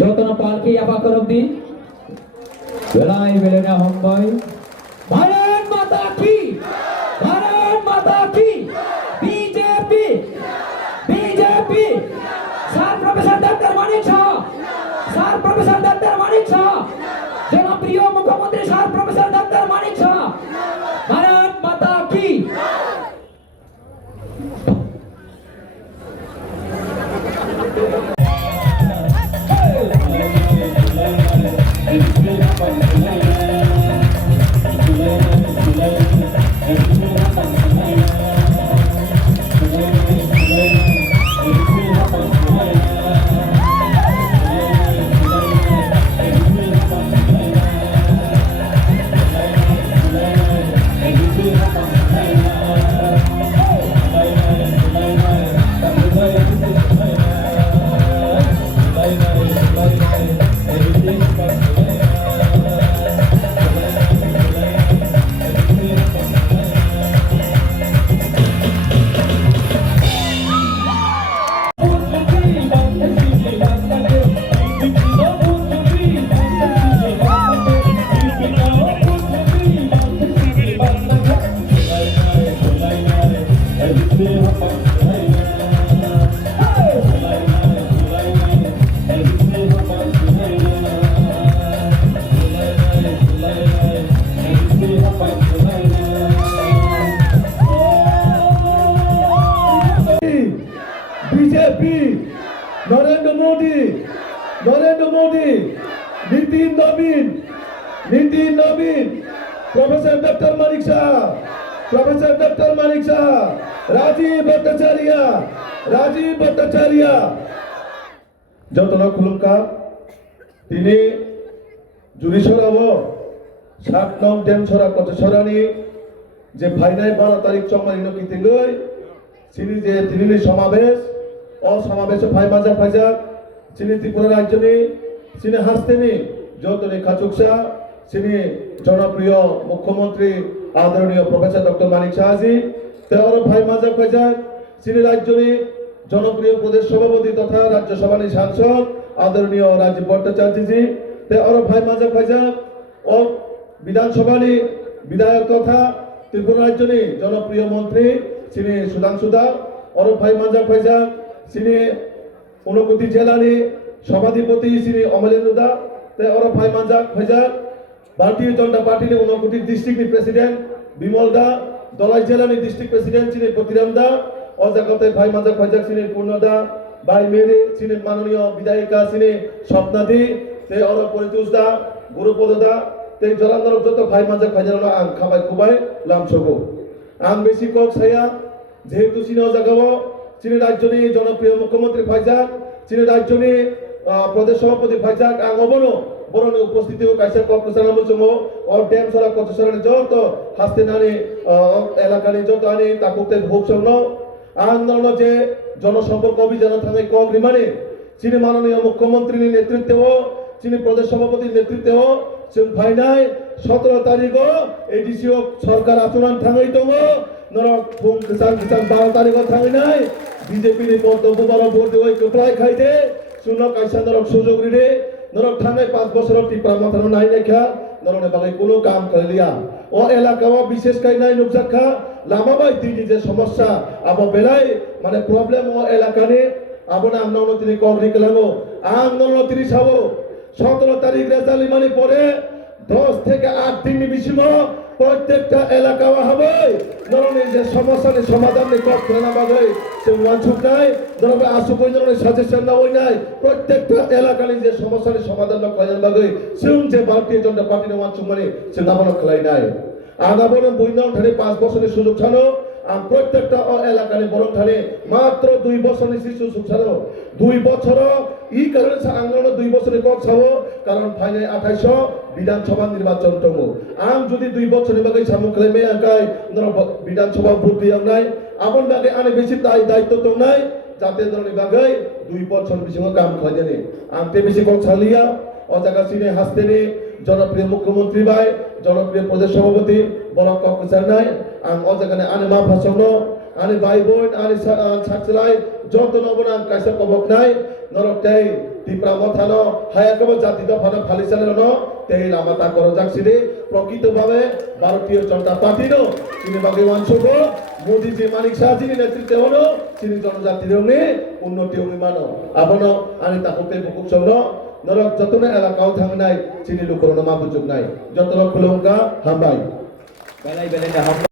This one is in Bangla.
যতন পালকি আবা করবি বেলাই বেলেনা হম্বাই ভারত মাতা কি বিজেপি স্যার প্রফেসর ডক্টর মানিক শাহ জনপ্রিয় মুখ্যমন্ত্রী স্যার প্রফেসর ডক্টর মানিক শাহ ভারত মাতা কি बीजेपी नरेंद्र मोदी नितिन नवीन प्रोफेसर डॉक्टर मानिक शाह राजीव भट्टाचार्य যতনা খুলুমকা তিনি জুরিসরাব 7 নং ডেমছরা কচছরানি যে ফাইনাল 12 তারিখ চমারিনো কিতিগৈ চিনি যে দিল্লি সমাবেশ সমাবেশে ফাইজা চিনি ত্রিপুরা রাজ্যনি চিনি হাসতেনি যতনি খাচুকসা চিনি জনপ্রিয় মুখ্যমন্ত্রী আদরণীয় প্রফেসর ডক্টর মানিক শাহজি তেওর ফাইজা চিনি রাজ্যনি জনপ্রিয় প্রদেশ সভাপতি তথা রাজ্যসভার সাংসদ আদরণীয় রাজীব ভট্টাচার্যজি তেওর ফাইজা ও বিধানসভানি বিধায়ক তথা ত্রিপুরা রাজ্যনি জনপ্রিয় মন্ত্রী চিনি সুধাংশু দা और भाई मांजा फैजा सिने उनकुति जैलानी सभाधिपति सिने अमलेंद्र दा ते और भाई मांजा फैजा भारतीय जनता पार्टी ने उनकुति डिस्ट्रिक्ट प्रेसिडेंट बिमल दा दलाई जैलानी डिस्ट्रिक्ट प्रेसिडेंट सिने पतिराम दा और जगते भाई मांजा फैजा सिने पूर्ण दा भाई मेरे सिने माननीय विधायिका सिने स्वप्ना दी ते और परितोष दा गुरुपद दा ते जलांदर जत भाई मांजा फैजा आं खाबाय खुबाय लामसगो आं बेसि कक साया যেহেতু চীন জাগাব চীন রাজ্যনি জনপ্রিয় মুখ্যমন্ত্রী ফাইজাক চীন রাজ্যনি প্রদেশ সভাপতি ফাইজাক আং অবনো বরণ উপস্থিতি কাইসা কক্সানাম চঙ্গো ও ড্যাম সরা কচছরানি যত হাসতে নানি এলাকানি যত আনি তাকুতে ভোগ সঙ্গ আন্দোলন যে জনসম্পর্ক অভিযান থাকাই কক রিমানে চীন মাননীয় মুখ্যমন্ত্রীর নেতৃত্বেও চীন প্রদেশ সভাপতির নেতৃত্বেও চীন ফাইনাই 17 তারিখ এডিসিও সরকার আচরণ থাকাই দङ नरक फुं किसान 12 तारिख थाङै नाय बीजेपी नि बन्दबो बारा बर्दि ओइ कप्लाय खाइदे सुनो काइसा नरक सुजोग रिदे नरक थाङै 5 बছর टिप्रा माथानो नाय नायखा नरने बागै कोनो काम करिया ओ एलाकावा विशेष काइ नाय नुकजाखा लामा बाय दिनि जे समस्या आबो बेलाय माने प्रॉब्लेम ओ एलाकानि आबोना आमनावनो तिनि कग्रि कलाङो आमनावनो तिनि साबो 17 तारिख रेजाल्ट माने परे 10 থেকে 8 দিনनि बिसिमो প্রত্যেকটা এলাকা হবে নরনে যে সমস্যার সমাধান নিকট করা বাগৈ সে ওয়ানসুক নাই নরবে আসুকই নরনে সাজেশন না হই নাই প্রত্যেকটা এলাকার যে সমস্যার সমাধান করা বাগৈ সেউন যে ভারতীয় জনতা পার্টি ওয়ানসুক মানে সে নাবন খলাই নাই আগাবন বইনাও ধারে 5 বছরের সুযোগ ছানো আম প্রত্যেকটা এলাকার বরং ধারে মাত্র 2 বছরের সুযোগ ছানো 2 বছর ই কারণে আন্দোলন 2 বছরের কক ছাবো কারণ ফাইনাল 2800 বিধানসভা নির্বাচন দङ आं जुदि 2 বছরের বাগে সামু ক্লেমে আকাই বিধানসভা ভোট দিয়াম নাই আপন বাগে আনে বেশি দায়িত্ব দङ নাই যাতে ধরনি বাগে 2 বছর বেশি কাম খাইজানি আমতে বেশি কক ছালিয়া ও জায়গা সিনে হাসতেনি জনপ্রিয় মুখ্যমন্ত্রী ভাই জনপ্রিয় প্রদেশ সভাপতি বড় কক নাই আম ও জায়গানে আনে মা ভাষণ ani bai boy ani sakselai joto nobonang kaisa kobok nai norok tei tipra mothano hayakabo jati dofano phalisane no tei lamata korojak sini প্রকৃত ভাবে ভারতীয় জনতা পার্টি নো তিনি ভগবান শুভ মোদি জি মানিক শাহ জি নেতৃত্বে হলো তিনি জনজাতির রঙে উন্নতি অঙ্গি মানো আবনো আনি তাকতে বুকুক সঙ্গ নরক যতনে এলাকাও থাংনাই চিনি লুকরনো মাবুজুক নাই যতন খুলঙ্কা হামবাই Balai Belenda Hamba